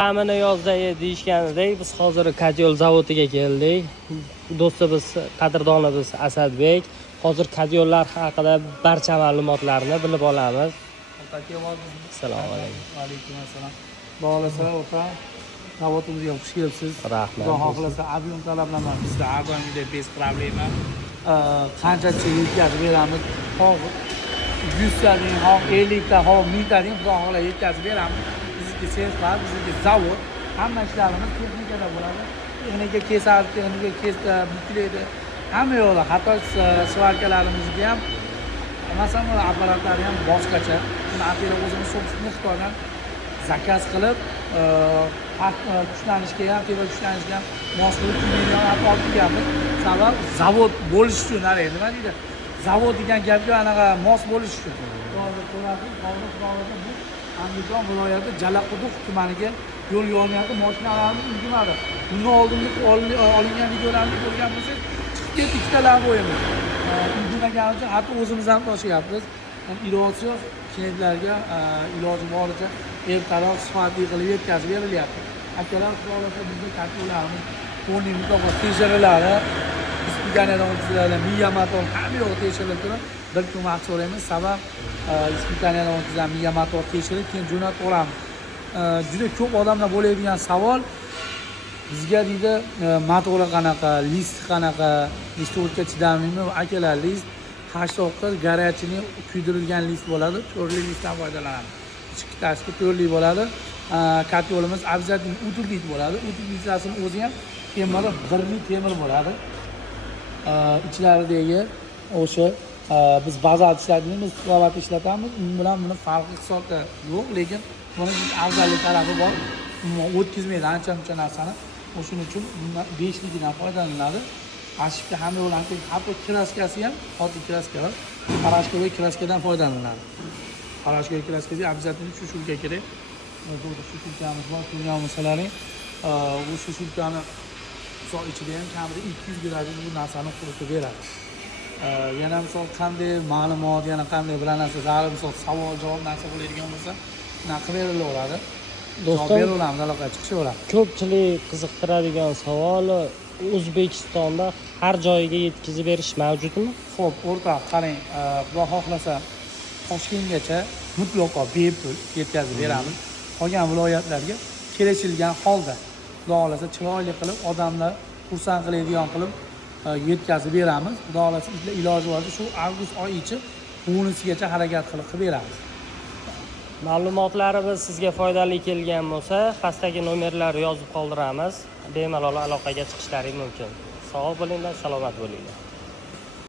Ta'mini yozda deyishganidek, biz hozir Kadyol zavodiga keldik. Do'stimiz, qadrdonimiz Asadbek. Hozir kadyollar haqida barcha ma'lumotlarni bilib olamiz. Assalomu alaykum. Va alaykum assalom. Bog'lasalar o'ta zavodimizga xush kelibsiz. Rahmat. Xudo xohlasa avion talablaman bizda har doimgidek bez problema. Qanchacha yetkazib beramiz. Hozir 100 ta deng, hozir 50 ta, hozir 1000 ta deng, xudo xohlasa yetkazib beramiz. Bizniki senslar, bizniki zavod. Hamma ishlarimiz texnikada bo'ladi. Texnika kesadi, texnika buklaydi. Hamma yo'li, hatto svarkalarimizga ham masalan apparatlari ham boshqacha. Buni apel o'zimiz собственный Xitoydan zakaz qilib, kuchlanishga ham, teva kuchlanishga ham mos qilib millionlab olib kelganmiz. Sabab zavod bo'lish uchun, nima deydi? Zavod degan gapga anaqa mos bo'lish uchun. Hozir ko'rasiz, bu Andijon viloyati Jalaquduq tumaniga yo'l yo'lmayapti, mashinalarimiz ulgurmadi. Bundan oldingi olingan videolarni ko'rgan bo'lsangiz, chiqib ketdi ikkitalar bo'yimiz. Ulgurmagani uchun hatto o'zimiz ham toshyapmiz. Iloji yo'q, klientlarga iloji boricha ertaroq sifatli qilib yetkazib berilyapti. Akalar xudolarsa bizning kartolarimiz, to'rtlik mukofot tekshiriladi. Ispitaniyadan o'tkaziladi, miya motor hamma yo'q tekshirilib turib, bir kun vaqt so'raymiz. Sabab Ispitaniyadan o'tkazilgan miya motor tekshirib, keyin jo'natib olamiz. Juda ko'p odamlar bo'ladigan savol bizga deydi, motori qanaqa, list qanaqa, listotka chidamlimi? Akalar, list 8 garajning kuydirilgan list bo'ladi, to'rtli listdan foydalanamiz. Ichki tashqi to'rtli bo'ladi. Katyolimiz обязательно utillit bo'ladi. Utilitasining o'zi ham temiri, birlik temir bo'ladi. Ichlaridagi o'sha biz bazalt ishlatamiz, qavat ishlatamiz. U bilan buni farqi hisobda yo'q, lekin buni afzalli tarafi bor. O'tkazmaydi ancha-muncha narsani. O'shuning uchun 5ligidan foydalaniladi. Ashibga hamma yo'llanib, hatto kraskasi ham, oddiy kraskalar, parashkovoy kraskadan foydalaniladi. Parashkovoy kraskasi обязательно shushulka kerak. Burada shushulkamiz bor, ko'rgan bo'lsalaring, bu shushulkani misol ichida ham kamida 200 gradus bu narsani quritib beradi. Yana misol qanday ma'lumot, yana qanday bir narsa zarur, misol savol javob narsa bo'ladigan bo'lsa, shunaqa qilib berilaveradi. Do'stlar, beraveramiz, aloqaga chiqishaveradi. Ko'pchilik qiziqtiradigan savoli, O'zbekistonda har joyga yetkazib berish mavjudmi? Xo'p, o'rtoq, qarang, xudo xohlasa Toshkentgacha mutlaqo bepul yetkazib beramiz. Qolgan viloyatlarga kelishilgan holda, xudo xohlasa chiroyli qilib, odamlar xursand qiladigan qilib yetkazib beramiz. Xudo xohlasa iloji boricha shu avgust oyi ichi bonusgacha harakat qilib beramiz. Ma'lumotlarimiz sizga foydali kelgan bo'lsa, pastdagi nomerlarni yozib qoldiramiz. Bemalol aloqaga chiqishlaring mumkin. Sog' bo'linglar, salomat bo'linglar.